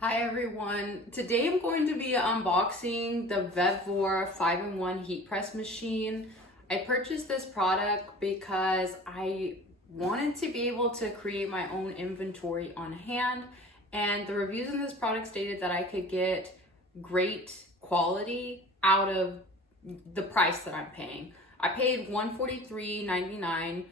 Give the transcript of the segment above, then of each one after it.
Hi everyone, today I'm going to be unboxing the VEVOR 5-in-1 heat press machine. I purchased this product because I wanted to be able to create my own inventory on hand, and the reviews in this product stated that I could get great quality out of the price that I'm paying. I paid $143.99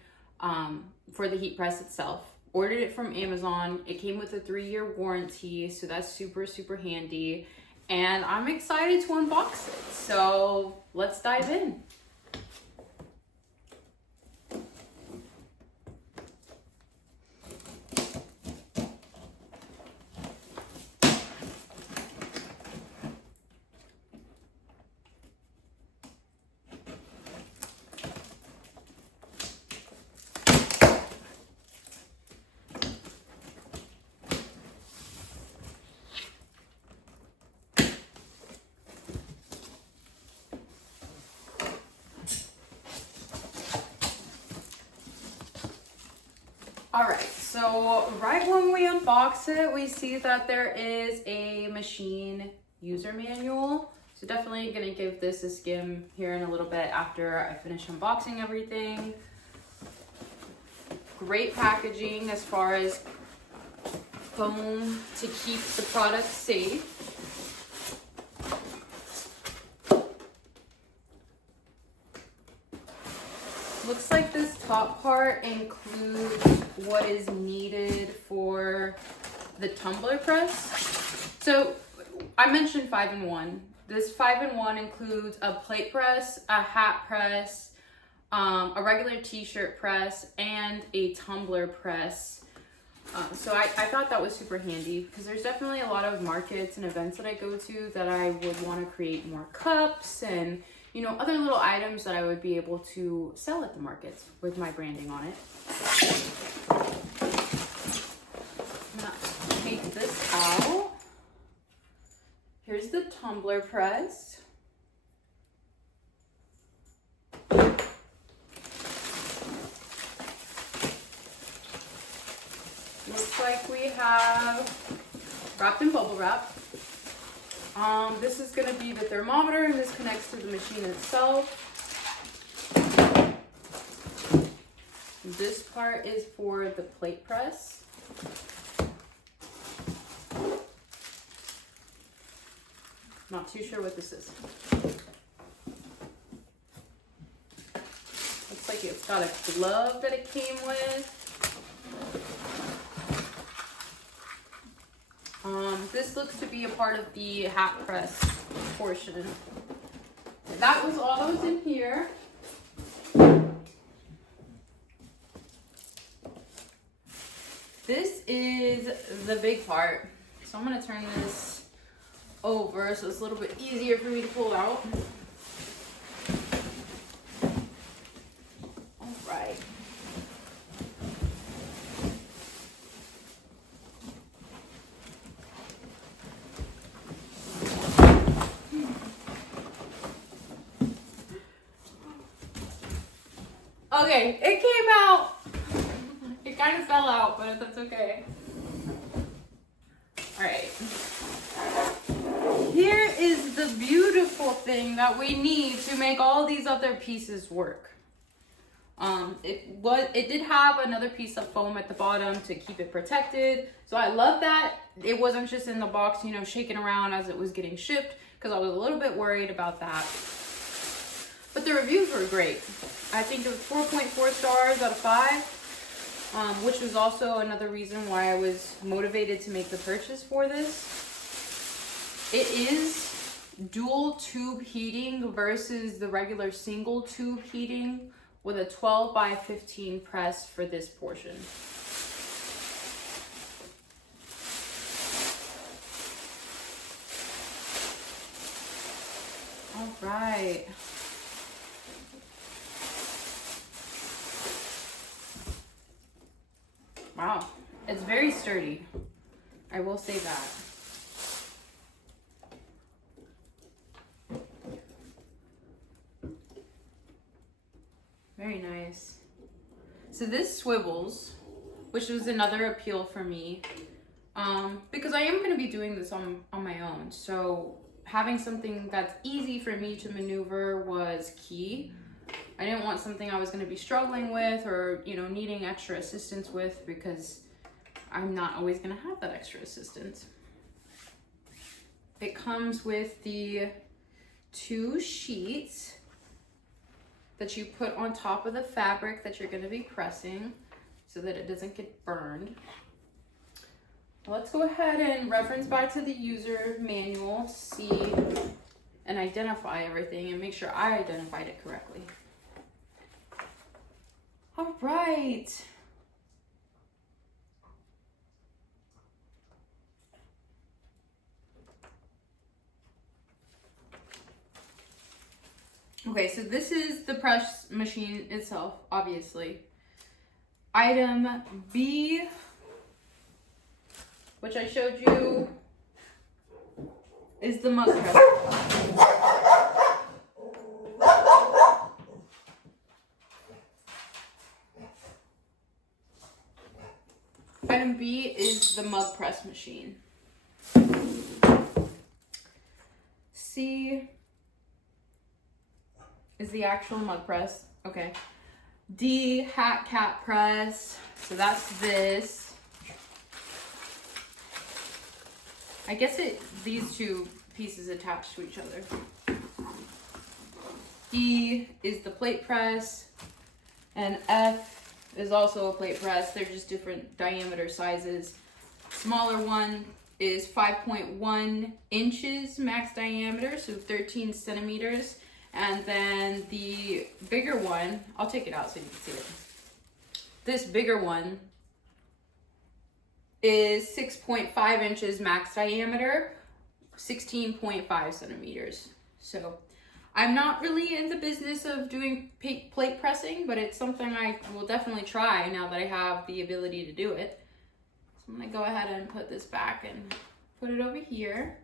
for the heat press itself. Ordered it from Amazon. It came with a 3-year warranty, so that's super handy. And I'm excited to unbox it. So let's dive in. All right, so right when we unbox it, we see that there is a machine user manual. So definitely gonna give this a skim here in a little bit after I finish unboxing everything. Great packaging as far as foam to keep the product safe. Looks like this top part includes what is needed for the tumbler press. So I mentioned 5-in-1. This 5-in-1 includes a plate press, a hat press, a regular t-shirt press, and a tumbler press. So I thought that was super handy because there's definitely a lot of markets and events that I go to that I would want to create more cups and other little items that I would be able to sell at the markets with my branding on it. I'm gonna take this out. Here's the tumbler press. Looks like we have wrapped in bubble wrap. This is going to be the thermometer, and this connects to the machine itself. This part is for the plate press. Not too sure what this is. Looks like it's got a glove that it came with. This looks to be a part of the hat press portion. That was all that was in here. This is the big part. So I'm going to turn this over so it's a little bit easier for me to pull out. All right. Okay, it came out. It kind of fell out, but that's okay. All right. Here is the beautiful thing that we need to make all these other pieces work. It did have another piece of foam at the bottom to keep it protected. So I love that it wasn't just in the box, shaking around as it was getting shipped, because I was a little bit worried about that. But the reviews were great. I think it was 4.4 stars out of 5, which was also another reason why I was motivated to make the purchase for this. It is dual tube heating versus the regular single tube heating with a 12 by 15 press for this portion. All right. Wow, it's very sturdy. I will say that. Very nice. So this swivels, which was another appeal for me. because I am going to be doing this on my own. So having something that's easy for me to maneuver was key. I didn't want something I was going to be struggling with or, you know, needing extra assistance with, because I'm not always going to have that extra assistance. It comes with the 2 sheets that you put on top of the fabric that you're going to be pressing so that it doesn't get burned. Let's go ahead and reference back to the user manual, see and identify everything and make sure I identified it correctly. All right. Okay, so this is the press machine itself, obviously. Item B, which I showed you, is the mug press. Item B is the mug press machine. C is the actual mug press. Okay. D, hat cap press. So that's this. I guess these 2 pieces attached to each other. E is the plate press, and F is also a plate press. They're just different diameter sizes. Smaller one is 5.1 inches max diameter, so 13 centimeters. And then the bigger one, I'll take it out so you can see it. This bigger one is 6.5 inches max diameter, 16.5 centimeters. So I'm not really in the business of doing plate pressing, but it's something I will definitely try now that I have the ability to do it. So I'm gonna go ahead and put this back and put it over here.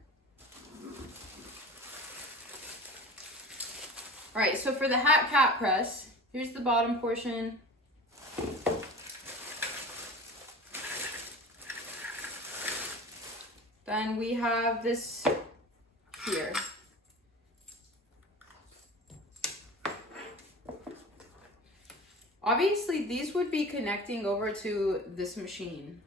All right, so for the hat cap press, here's the bottom portion. Then we have this here. Obviously, these would be connecting over to this machine.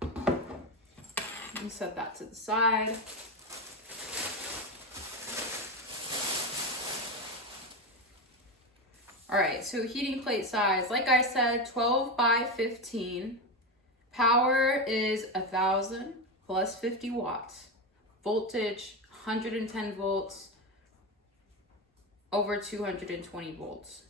Let me set that to the side. All right, so heating plate size, like I said, 12 by 15. Power is 1,000 plus 50 watts. Voltage, 110 volts, over 220 volts.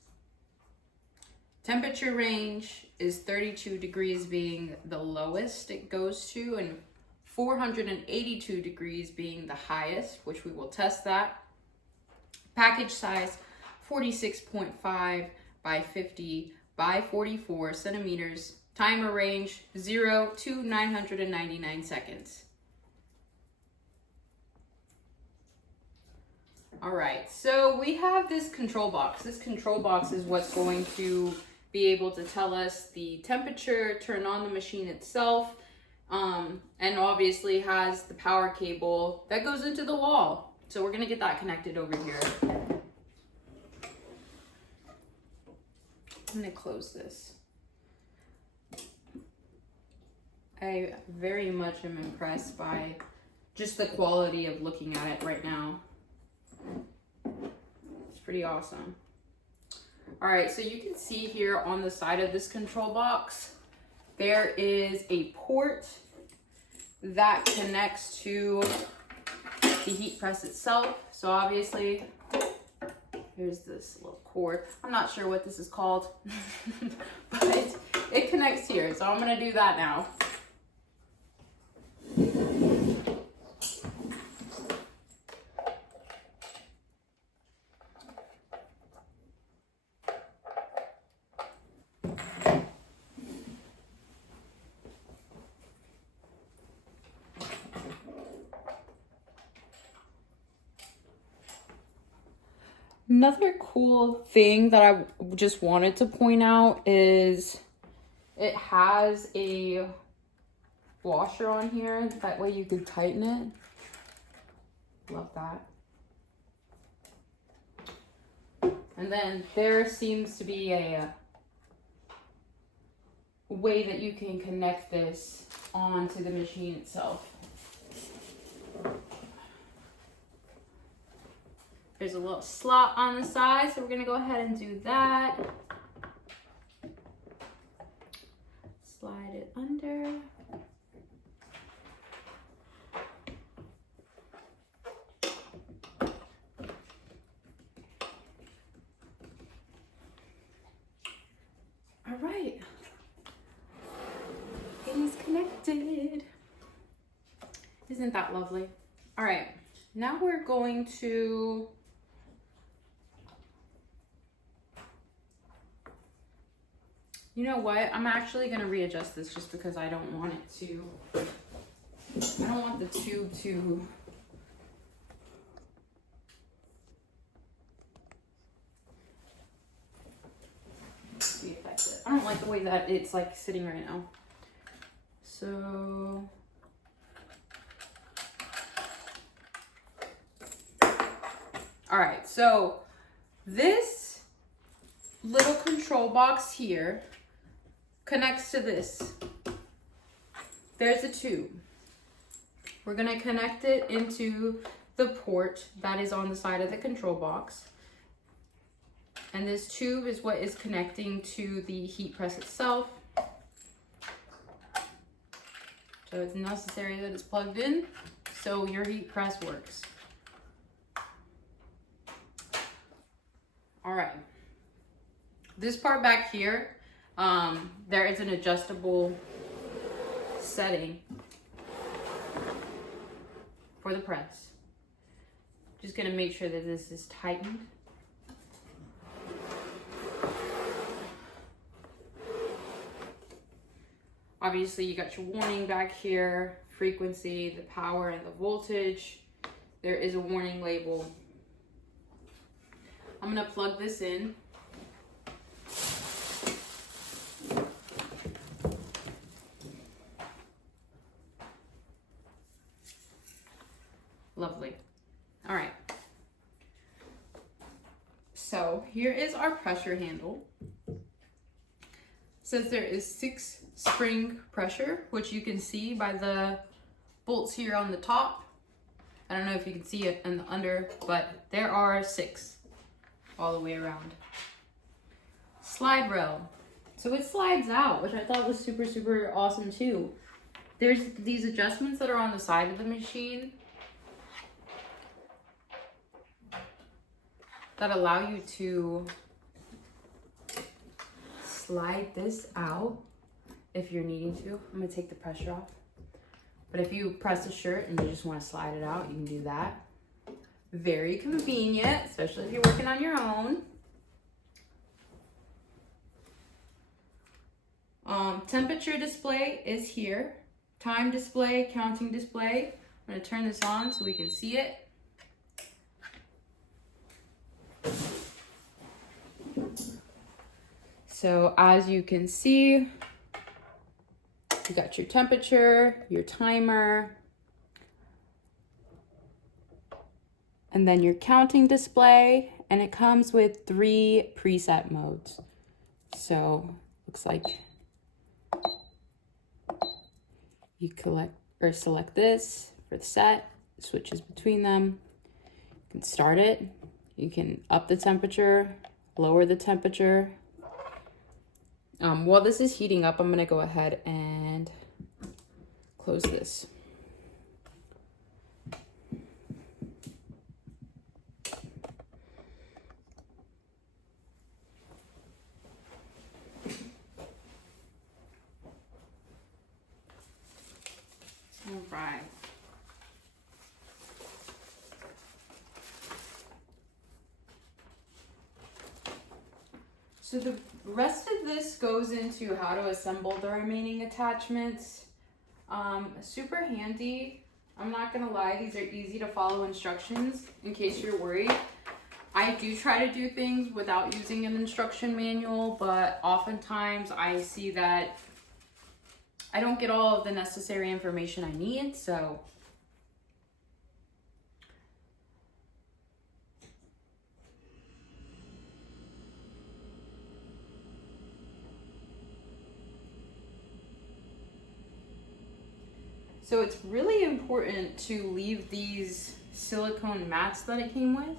Temperature range is 32 degrees being the lowest it goes to, and 482 degrees being the highest, which we will test that. Package size, 46.5 by 50 by 44 centimeters. Timer range 0 to 999 seconds. All right, so we have this control box. This control box is what's going to be able to tell us the temperature, turn on the machine itself, and obviously has the power cable that goes into the wall. So we're gonna get that connected over here. I'm gonna close this. I very much am impressed by just the quality of looking at it right now. It's pretty awesome. All right, so you can see here on the side of this control box, there is a port that connects to the heat press itself. So obviously, here's this little cord. I'm not sure what this is called, but it connects here. So I'm gonna do that now. Another cool thing that I just wanted to point out is It has a washer on here. That way you could tighten it. Love that. And then there seems to be a way that you can connect this onto the machine itself. There's a little slot on the side, so we're gonna go ahead and do that. Slide it under. All right, it is connected. Isn't that lovely? All right, now we're going to you know what? I'm actually gonna readjust this just because I don't want it to, I don't want the tube to be affected. I don't like the way that it's like sitting right now. So, all right, so this little control box here connects to this. There's a tube. We're gonna connect it into the port that is on the side of the control box. And this tube is what is connecting to the heat press itself. So it's necessary that it's plugged in so your heat press works. All right. This part back here, there is an adjustable setting for the press. Just gonna make sure that this is tightened. Obviously you got your warning back here, frequency, the power, and the voltage. There is a warning label. I'm gonna plug this in. Lovely. All right. So here is our pressure handle. Says there is 6 spring pressure, which you can see by the bolts here on the top. I don't know if you can see it in the under, but there are 6 all the way around. Slide rail. So it slides out, which I thought was super, super awesome too. There's these adjustments that are on the side of the machine that allow you to slide this out if you're needing to. I'm gonna take the pressure off. But if you press a shirt and you just wanna slide it out, you can do that. Very convenient, especially if you're working on your own. Temperature display is here. Time display, counting display. I'm gonna turn this on so we can see it. So as you can see, you got your temperature, your timer, and then your counting display, and it comes with 3 preset modes. So looks like you select this for the set, switches between them. You can start it, you can up the temperature, lower the temperature. While this is heating up, I'm gonna go ahead and close this. All right. So the rest of this goes into how to assemble the remaining attachments. Super handy. I'm not gonna lie, these are easy to follow instructions in case you're worried. I do try to do things without using an instruction manual, but oftentimes I see that I don't get all of the necessary information I need, so. So it's really important to leave these silicone mats that it came with.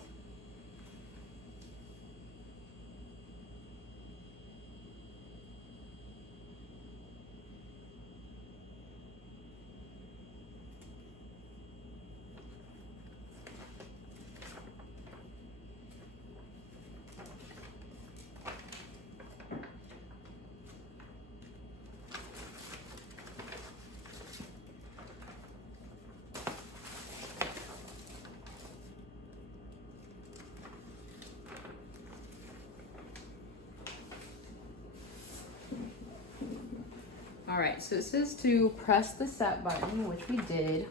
All right, so it says to press the set button, which we did.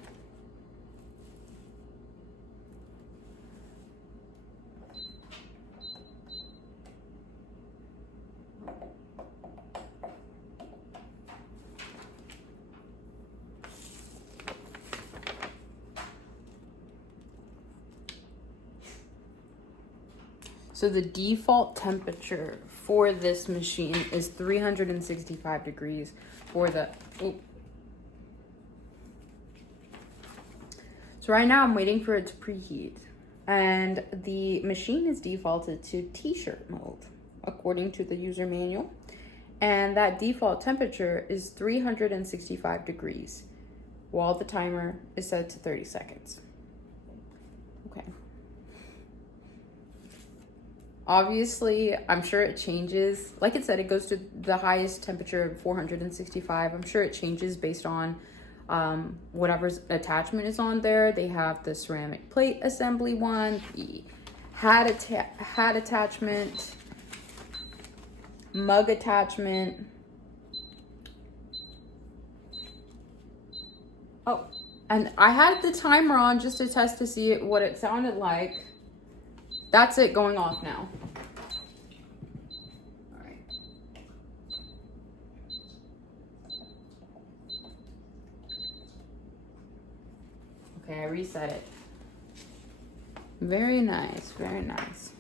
So the default temperature for this machine is 365 degrees for the, So right now I'm waiting for it to preheat, and the machine is defaulted to t-shirt mode according to the user manual. And that default temperature is 365 degrees while the timer is set to 30 seconds. Okay. Obviously, I'm sure it changes. Like it said, it goes to the highest temperature of 465. I'm sure it changes based on whatever's attachment is on there. They have the ceramic plate assembly one, the hat attachment, mug attachment. Oh, and I had the timer on just to test to see what it sounded like. That's it going off now. All right. Okay, I reset it. Very nice, very nice.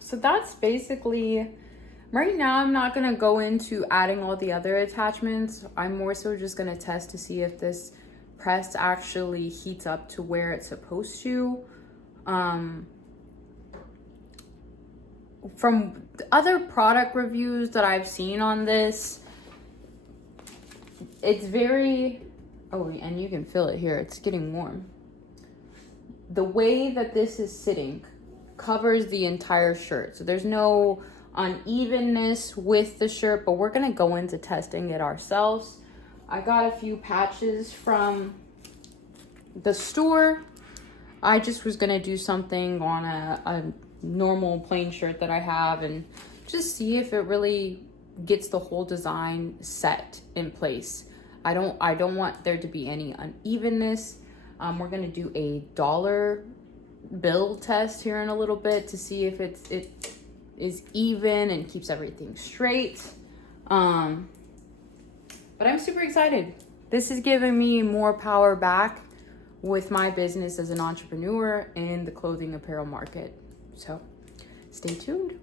So that's basically, right now I'm not gonna go into adding all the other attachments. I'm more so just gonna test to see if this press actually heats up to where it's supposed to. From other product reviews that I've seen on this, it's very, oh, and you can feel it here, it's getting warm. The way that this is sitting covers the entire shirt, so there's no unevenness with the shirt, but we're gonna go into testing it ourselves. I got a few patches from the store. I just was gonna do something on a normal plain shirt that I have and just see if it really gets the whole design set in place. I don't want there to be any unevenness. We're gonna do a dollar bill test here in a little bit to see if it is even and keeps everything straight. But I'm super excited. This is giving me more power back with my business as an entrepreneur in the clothing apparel market. So stay tuned.